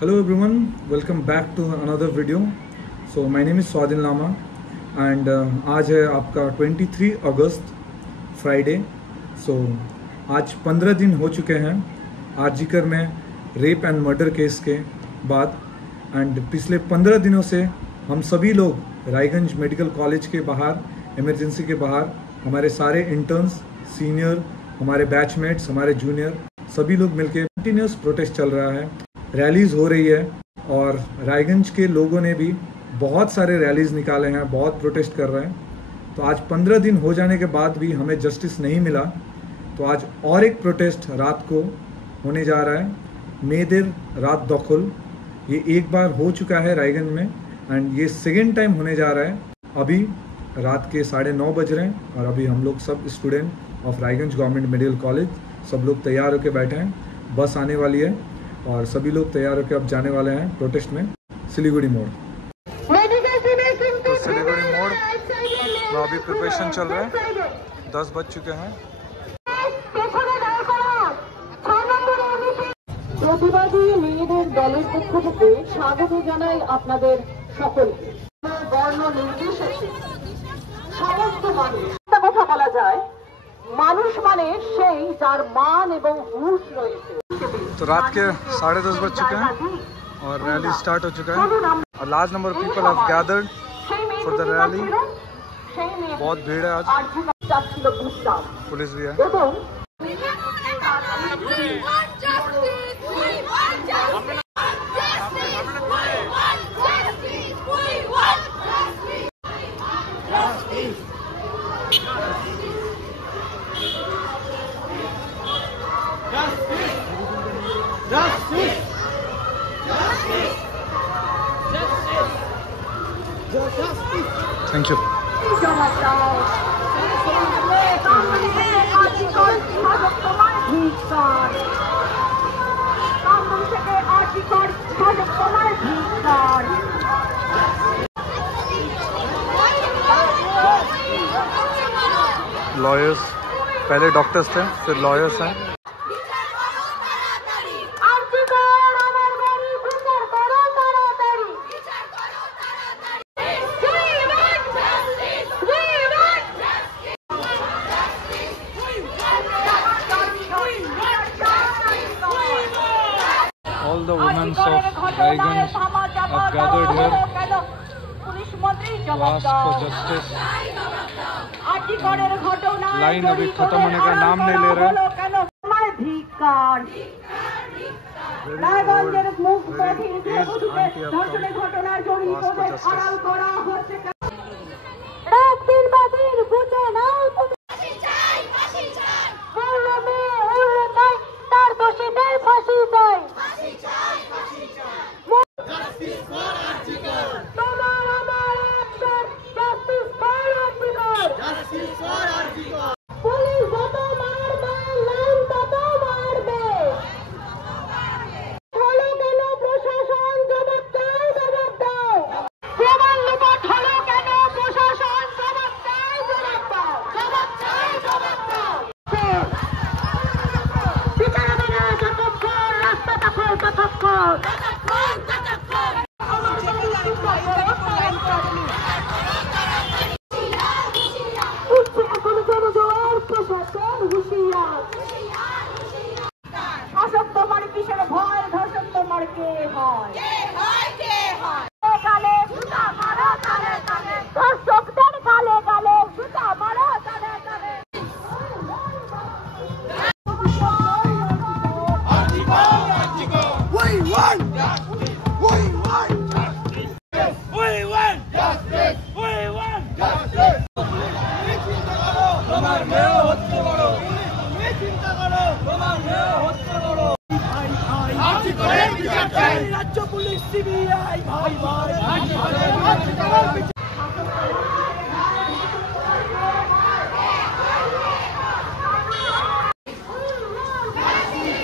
Hello everyone, welcome back to another video. So my name is Swadhin Lama and आज है आपका 23 अगस्त Friday. So आज 15 दिन हो चुके हैं आरजीकर में रेप एंड मर्डर केस के बाद. एंड पिछले 15 दिनों से हम सभी लोग रायगंज मेडिकल कॉलेज के बाहर, इमरजेंसी के बाहर, हमारे सारे इंटर्न्स, सीनियर, हमारे बैचमेट्स, हमारे जूनियर, सभी लोग मिलके कंटिन्यूस प्रोटेस्ट चल रहा है. रैलीज़ हो रही है और रायगंज के लोगों ने भी बहुत सारे रैलीज़ निकाले हैं, बहुत प्रोटेस्ट कर रहे हैं. तो आज 15 दिन हो जाने के बाद भी हमें जस्टिस नहीं मिला. तो आज और एक प्रोटेस्ट रात को होने जा रहा है, मेदेर रात दखल. ये एक बार हो चुका है रायगंज में एंड ये सेकेंड टाइम होने जा रहा है. अभी रात के 9:30 बज रहे हैं और अभी हम लोग सब student of Raiganj government medical college सब लोग तैयार होकर बैठे हैं. बस आने वाली है और सभी लोग तैयार होकर अब जाने वाले हैं प्रोटेस्ट में सिलीगुड़ी मोड़. तो सिलीगुड़ी मोड़ में अभी प्रिपरेशन चल रहा है. 10 बज चुके हैं. প্রতিবাদী মেয়েদের দলের পক্ষ থেকে স্বাগত জানাই আপনাদের সকলকে. বর্ণ নির্বিশেষে সমস্ত মানুষ কথা বলা যায়, মানুষ মানে সেই যার মান এবং হুঁশ রয়েছে. तो रात के 10:30 बज चुके हैं और रैली स्टार्ट हो चुका है और large number of people have gathered for the rally. बहुत भीड़ है आज, पुलिस भी है. Thank you. लॉयर्स, पहले डॉक्टर्स थे, फिर लॉयर्स हैं. All the women of Raiganj have gathered here to ask for justice. Line अभी खत्म होने का नाम नहीं ले रहा.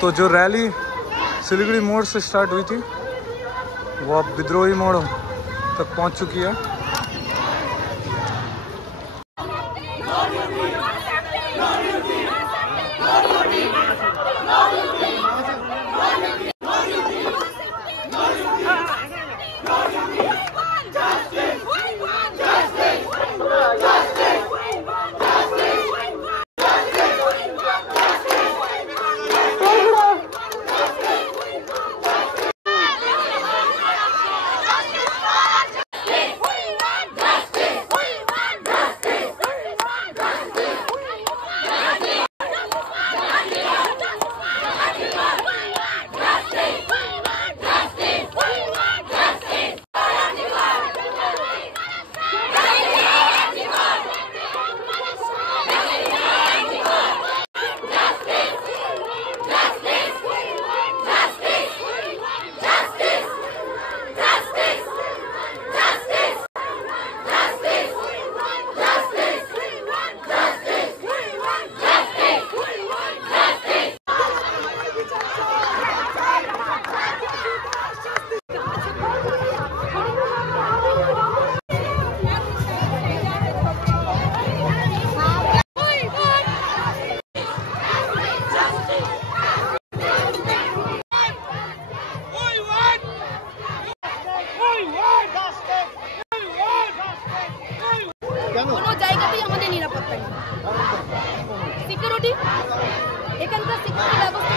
तो जो रैली सिलीगुड़ी मोड़ से स्टार्ट हुई थी वो अब विद्रोही मोड़ तक पहुंच चुकी है। কোনো জায়গাতেই আমাদের নিরাপত্তা নেই। সিকিউরিটি, এখানকার সিকিউরিটি ব্যবস্থা